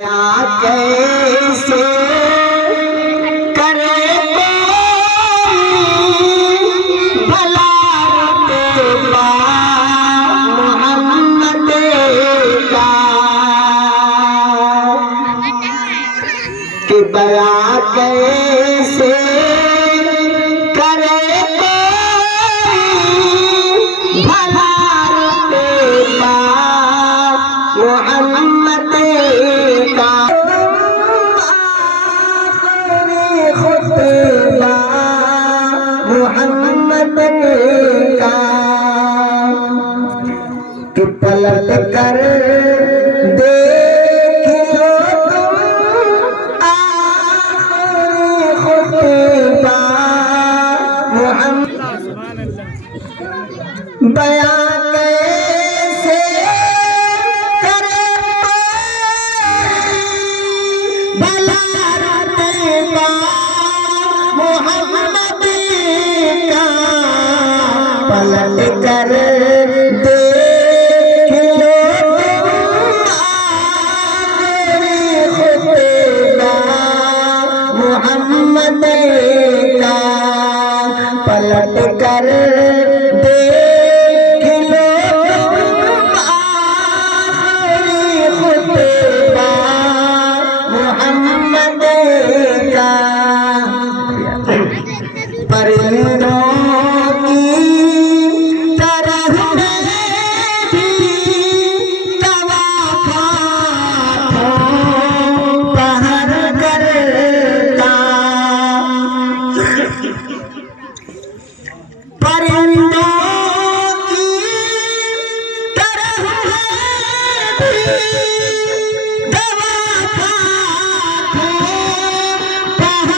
कैसे करे भला रुतबा मोहम्मद का कि बया कैसे करे भला रुतबा मोहम्मद का खुतबा मोहम्मद का कि पलट कर देखियो तुम आखिरी खुतबा मोहम्मद बयां कैसे करे भला रुतबा मोहम्मद का पलट कर देखियो आखिरी खुतबा मोहम्मद